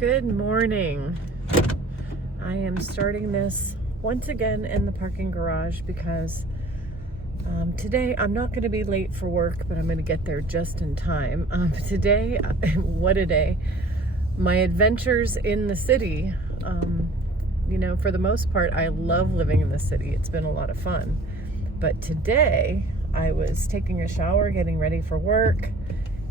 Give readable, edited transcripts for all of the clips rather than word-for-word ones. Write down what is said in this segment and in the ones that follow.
Good morning. I am starting this once again in the parking garage because today I'm not going to be late for work, but I'm going to get there just in time. Today, what a day. My adventures in the city, for the most part, I love living in the city. It's been a lot of fun. But today, I was taking a shower, getting ready for work,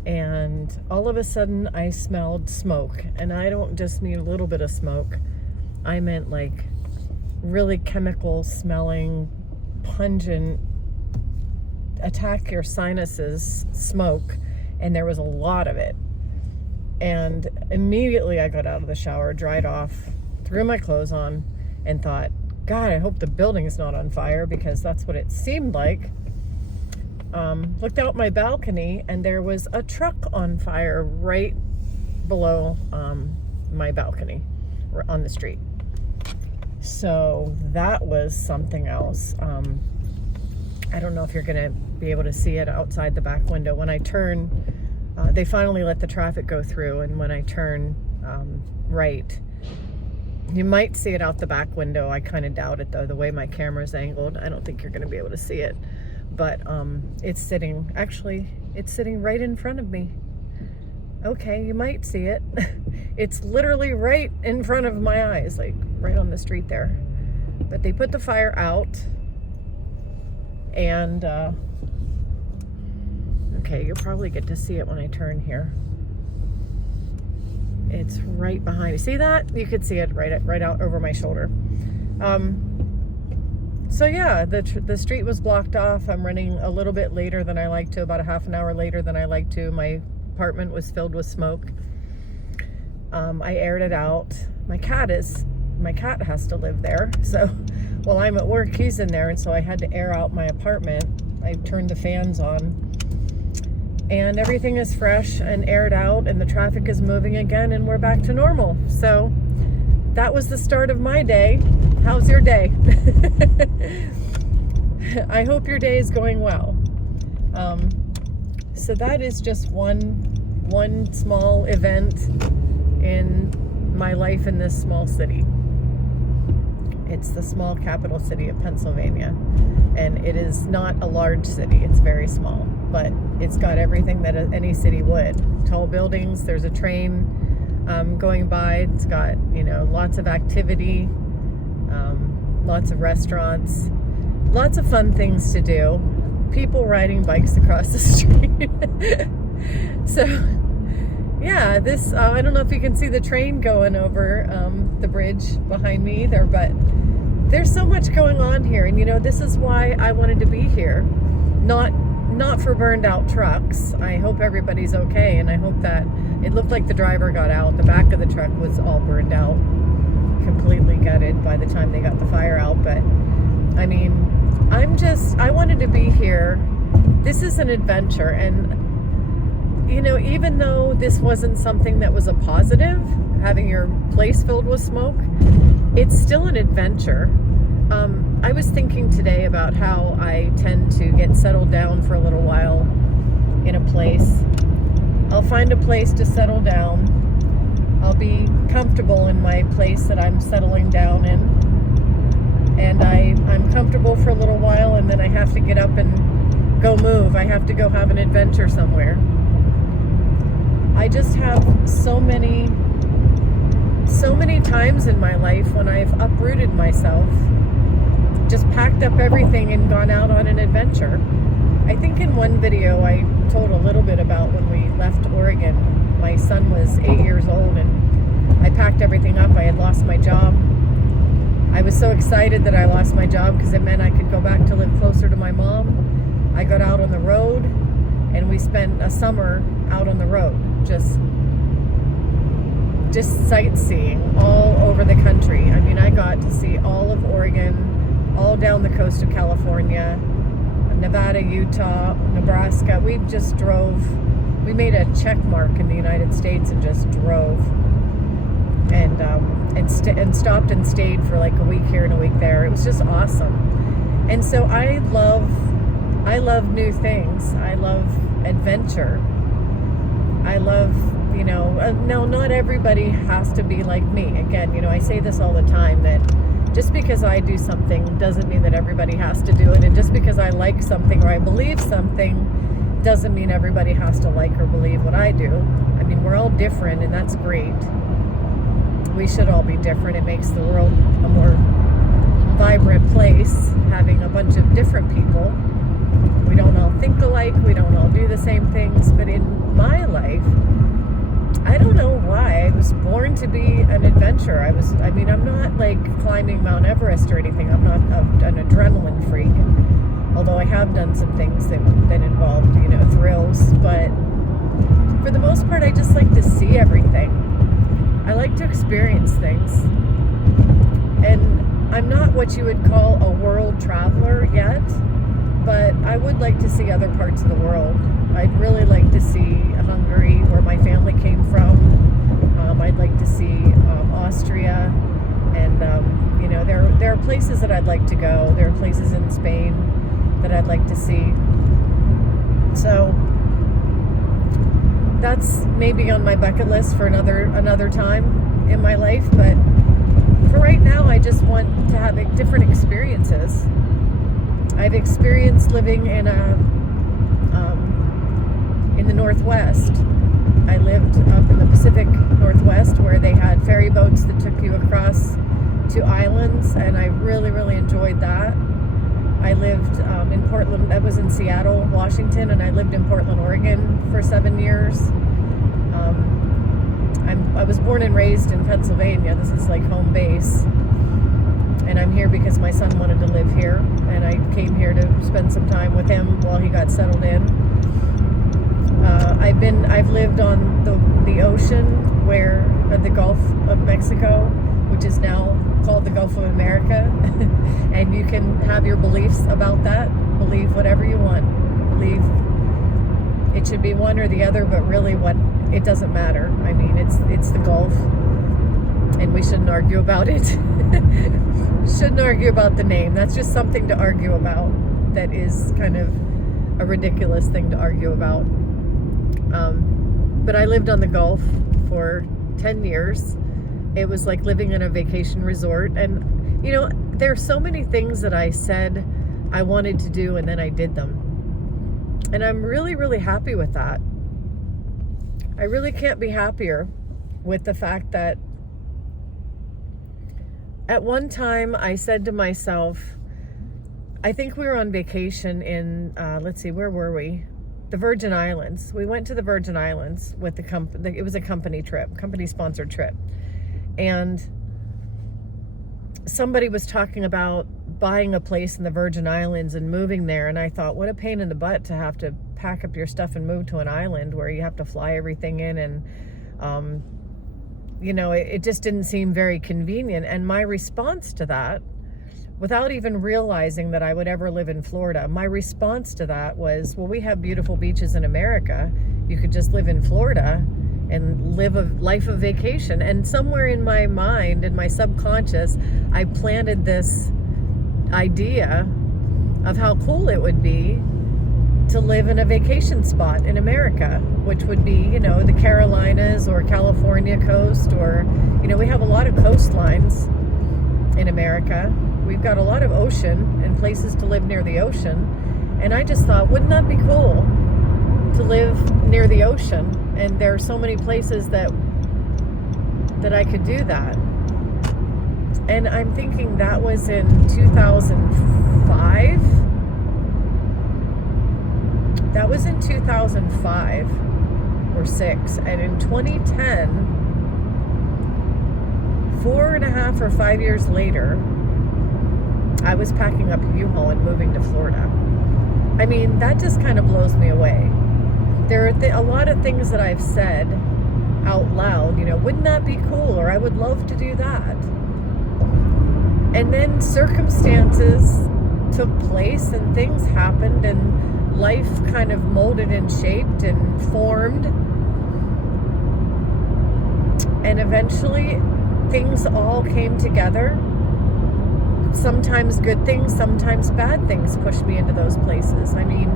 and all of a sudden I smelled smoke. And I don't just mean a little bit of smoke. I meant like really chemical smelling, pungent, attack your sinuses smoke. And there was a lot of it. And immediately I got out of the shower, dried off, threw my clothes on, and thought, God, I hope the building is not on fire, because that's what it seemed like. Looked out my balcony, and there was a truck on fire right below my balcony, on the street. So that was something else. I don't know if you're going to be able to see it outside the back window. When I turn, they finally let the traffic go through, and when I turn right, you might see it out the back window. I kind of doubt it, though, the way my camera's angled. I don't think you're going to be able to see it. But it's sitting right in front of me. Okay, you might see it. It's literally right in front of my eyes, like right on the street there. But they put the fire out. And, okay, you'll probably get to see it when I turn here. It's right behind me. See that? You could see it right out over my shoulder. So yeah, the street was blocked off. I'm running a little bit later than I like to, about a half an hour later than I like to. My apartment was filled with smoke. I aired it out. My cat has to live there. So while I'm at work, he's in there, and so I had to air out my apartment. I turned the fans on. And everything is fresh and aired out, and the traffic is moving again, and we're back to normal. So that was the start of my day. How's your day? I hope your day is going well. So that is just one small event in my life in this small city. It's the small capital city of Pennsylvania, and it is not a large city. It's very small, but it's got everything that any city would. Tall buildings, there's a train going by. It's got, lots of activity, lots of restaurants, lots of fun things to do, people riding bikes across the street. So yeah, this, I don't know if you can see the train going over the bridge behind me either, but there's so much going on here. And this is why I wanted to be here. Not for burned out trucks. I hope everybody's okay, and I hope that it looked like the driver got out. The back of the truck was all burned out, completely gutted by the time they got the fire out. But I wanted to be here. This is an adventure, and even though this wasn't something that was a positive, having your place filled with smoke, it's still an adventure. I was thinking today about how I tend to get settled down for a little while in a place. I'll find a place to settle down. I'll be comfortable in my place that I'm settling down in. And I'm comfortable for a little while, and then I have to get up and go move. I have to go have an adventure somewhere. I just have so many times in my life when I've uprooted myself, just packed up everything and gone out on an adventure. I think in one video I told a little bit about when we left Oregon. My son was 8 years old, and I packed everything up. I had lost my job. I was so excited that I lost my job because it meant I could go back to live closer to my mom. I got out on the road, and we spent a summer out on the road, just sightseeing all over the country. I got to see all of Oregon, all down the coast of California, Nevada, Utah, Nebraska. We just drove. We made a check mark in the United States and just drove, and stopped and stayed for like a week here and a week there. It was just awesome. And so I love new things. I love adventure. I love no, not everybody has to be like me. Again, I say this all the time, that just because I do something doesn't mean that everybody has to do it. And just because I like something or I believe something doesn't mean everybody has to like or believe what I do. I mean, we're all different, and that's great. We should all be different. It makes the world a more vibrant place, having a bunch of different people. We don't all think alike. We don't all do the same things. But in my life, I don't know why. I was born to be an adventurer. I'm not like climbing Mount Everest or anything. I'm not an adrenaline freak. Although I have done some things that involved, thrills. But for the most part, I just like to see everything. I like to experience things. And I'm not what you would call a world traveler yet, but I would like to see other parts of the world. I'd really like to see Hungary, where my family came from. I'd like to see Austria, and there are places that I'd like to go. There are places in Spain that I'd like to see. So that's maybe on my bucket list for another time in my life. But for right now, I just want to have different experiences. I've experienced living in the Northwest. I lived up in the Pacific Northwest, where they had ferry boats that took you across to islands, and I really, really enjoyed that. I lived in Portland. I was in Seattle, Washington, and I lived in Portland, Oregon for 7 years. I was born and raised in Pennsylvania. This is like home base. And I'm here because my son wanted to live here, and I came here to spend some time with him while he got settled in. I've lived on the ocean, where the Gulf of Mexico, which is now called the Gulf of America, and you can have your beliefs about that. Believe whatever you want. Believe it should be one or the other, but really, it doesn't matter. I mean, it's the Gulf, and we shouldn't argue about it. Shouldn't argue about the name. That's just something to argue about. That is kind of a ridiculous thing to argue about. But I lived on the Gulf for 10 years. It was like living in a vacation resort. And, there are so many things that I said I wanted to do, and then I did them. And I'm really, really happy with that. I really can't be happier with the fact that at one time I said to myself, I think we were on vacation in, where were we? The Virgin Islands. We went to the Virgin Islands with the company. It was a company sponsored trip. And somebody was talking about buying a place in the Virgin Islands and moving there. And I thought, what a pain in the butt to have to pack up your stuff and move to an island where you have to fly everything in. And, it just didn't seem very convenient. And my response to that, without even realizing that I would ever live in Florida, my response to that was, well, we have beautiful beaches in America. You could just live in Florida and live a life of vacation. And somewhere in my mind, in my subconscious, I planted this idea of how cool it would be to live in a vacation spot in America, which would be, the Carolinas or California coast, or, we have a lot of coastlines in America. We've got a lot of ocean and places to live near the ocean. And I just thought, wouldn't that be cool to live near the ocean? And there are so many places that I could do that. And I'm thinking that was in 2005. That was in 2005 or 6. And in 2010, 4.5 or 5 years later, I was packing up a U-Haul and moving to Florida. I mean, that just kind of blows me away. There are a lot of things that I've said out loud, wouldn't that be cool? Or I would love to do that. And then circumstances took place and things happened and life kind of molded and shaped and formed. And eventually things all came together. Sometimes good things, sometimes bad things pushed me into those places. I mean,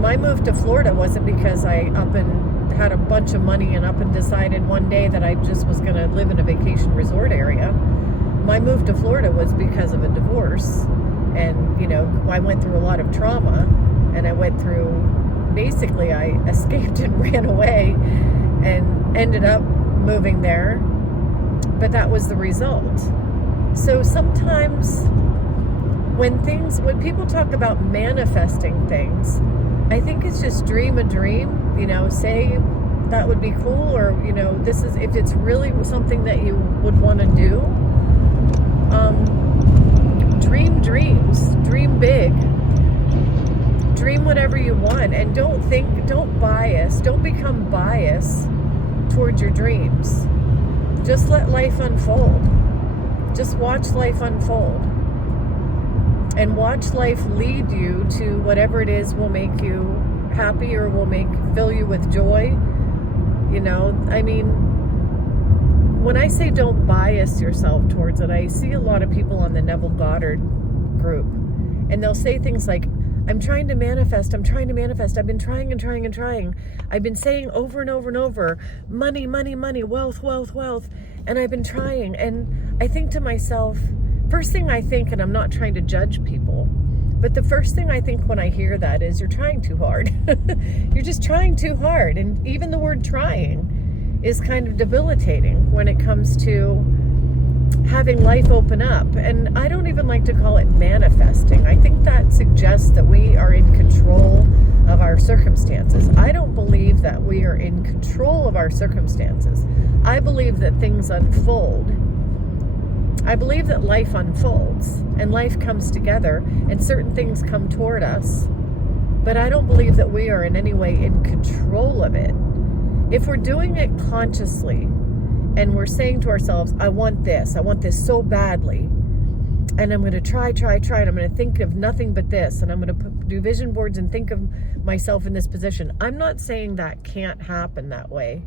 my move to Florida wasn't because I up and had a bunch of money and up and decided one day that I just was going to live in a vacation resort area. My move to Florida was because of a divorce. And, you know, I went through a lot of trauma, and I went through, basically I escaped and ran away and ended up moving there. But that was the result. So sometimes when people talk about manifesting things, I think it's just dream a dream, you know, say that would be cool, or, you know, this is, if it's really something that you would want to do, dream dreams, dream big, dream whatever you want, and don't become biased towards your dreams. Just let life unfold. Just watch life unfold. And watch life lead you to whatever it is will make you happy or will fill you with joy. You know, I mean, when I say don't bias yourself towards it, I see a lot of people on the Neville Goddard group, and they'll say things like, I'm trying to manifest, I've been trying and trying and trying. I've been saying over and over and over, money, money, money, wealth, wealth, wealth, and I've been trying. And I think to myself, first thing I think, and I'm not trying to judge people, but the first thing I think when I hear that is you're trying too hard. You're just trying too hard. And even the word trying is kind of debilitating when it comes to having life open up. And I don't even like to call it manifesting. I think that suggests that we are in control of our circumstances. I don't believe that we are in control of our circumstances. I believe that things unfold. I believe that life unfolds and life comes together and certain things come toward us. But I don't believe that we are in any way in control of it. If we're doing it consciously and we're saying to ourselves, I want this so badly, and I'm going to try, and I'm going to think of nothing but this, and I'm going to do vision boards and think of myself in this position. I'm not saying that can't happen that way.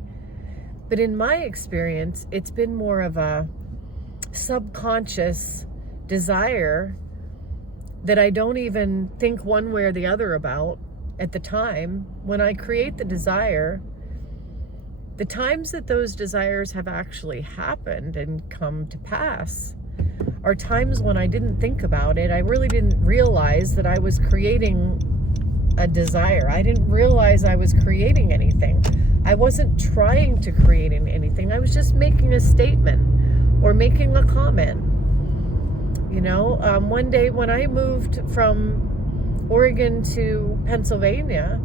But in my experience, it's been more of a subconscious desire that I don't even think one way or the other about at the time. When I create the desire, the times that those desires have actually happened and come to pass are times when I didn't think about it. I really didn't realize that I was creating a desire. I didn't realize I was creating anything. I wasn't trying to create anything. I was just making a statement or making a comment. You know, one day when I moved from Oregon to Pennsylvania,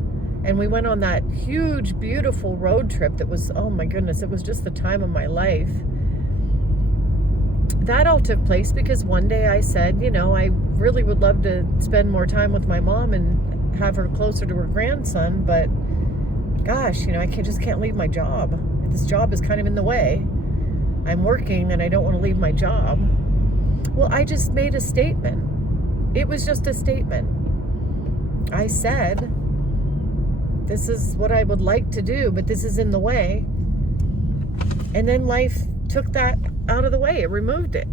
and we went on that huge, beautiful road trip that was, oh my goodness, it was just the time of my life. That all took place because one day I said, you know, I really would love to spend more time with my mom and have her closer to her grandson, but gosh, you know, I just can't leave my job. This job is kind of in the way. I'm working and I don't want to leave my job. Well, I just made a statement. It was just a statement. I said, this is what I would like to do, but this is in the way. And then life took that out of the way. It removed it.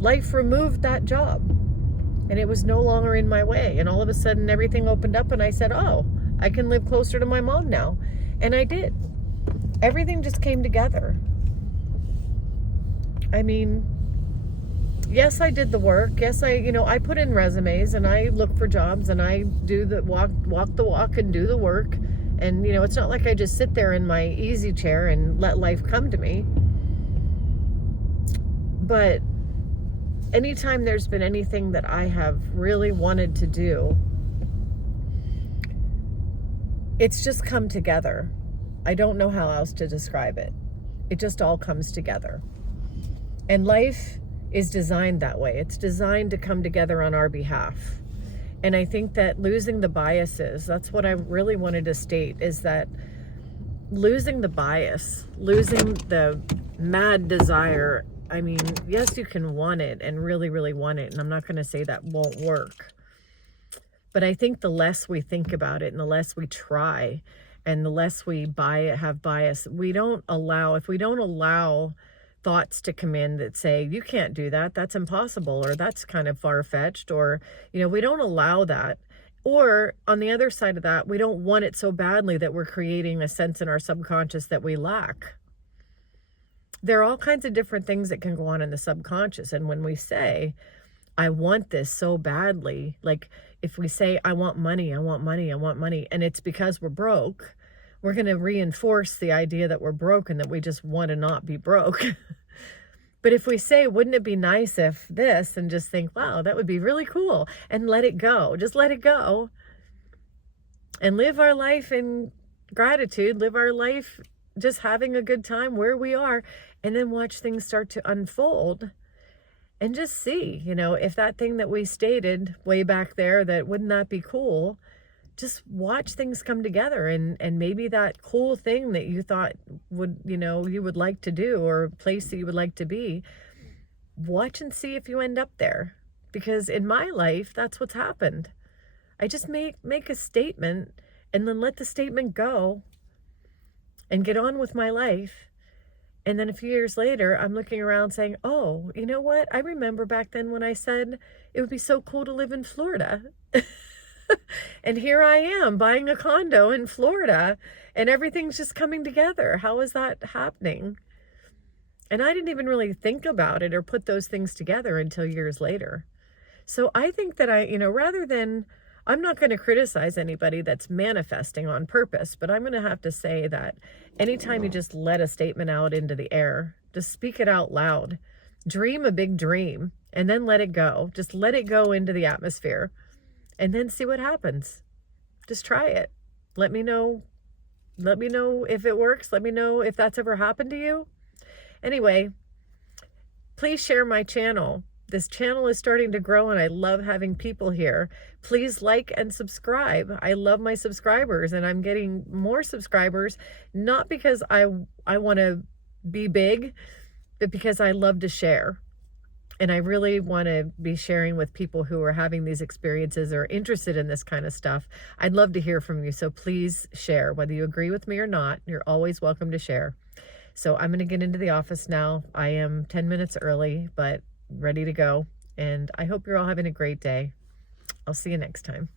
Life removed that job. And it was no longer in my way. And all of a sudden, everything opened up and I said, oh, I can live closer to my mom now. And I did. Everything just came together. I mean, yes, I did the work. Yes, I put in resumes and I look for jobs and I do the walk the walk and do the work. And, you know, it's not like I just sit there in my easy chair and let life come to me. But anytime there's been anything that I have really wanted to do, it's just come together. I don't know how else to describe it. It just all comes together. And life is designed that way. It's designed to come together on our behalf. And I think that losing the biases, that's what I really wanted to state, is that losing the bias, losing the mad desire. I mean, yes, you can want it and really, really want it. And I'm not going to say that won't work. But I think the less we think about it and the less we try and the less we have bias, if we don't allow thoughts to come in that say, you can't do that, that's impossible, or that's kind of far-fetched, or, you know, we don't allow that, Or on the other side of that, we don't want it so badly that we're creating a sense in our subconscious that we lack. There are all kinds of different things that can go on in the subconscious. And when we say, I want this so badly, like if we say, I want money, I want money, I want money, and it's because we're broke, we're going to reinforce the idea that we're broke and that we just want to not be broke. But if we say, wouldn't it be nice if this, and just think, wow, that would be really cool, and let it go, just let it go, and live our life in gratitude, live our life just having a good time where we are, and then watch things start to unfold, and just see, if that thing that we stated way back there, that wouldn't that be cool, just watch things come together, and maybe that cool thing that you thought would, you would like to do, or place that you would like to be, watch and see if you end up there. Because in my life, that's what's happened. I just make a statement and then let the statement go and get on with my life. And then a few years later, I'm looking around saying, oh, you know what? I remember back then when I said it would be so cool to live in Florida. And here I am buying a condo in Florida, and everything's just coming together. How is that happening? And I didn't even really think about it or put those things together until years later. So I think that rather than, I'm not going to criticize anybody that's manifesting on purpose, but I'm going to have to say that anytime you just let a statement out into the air, just speak it out loud, dream a big dream, and then let it go. Just let it go into the atmosphere. And then see what happens. Just try it. Let me know if it works. Let me know if that's ever happened to you. Anyway, please share my channel. This channel is starting to grow, and I love having people here. Please like and subscribe. I love my subscribers, and I'm getting more subscribers, not because I want to be big, but because I love to share. And I really want to be sharing with people who are having these experiences or interested in this kind of stuff. I'd love to hear from you. So please share. Whether you agree with me or not, you're always welcome to share. So I'm going to get into the office now. I am 10 minutes early, but ready to go. And I hope you're all having a great day. I'll see you next time.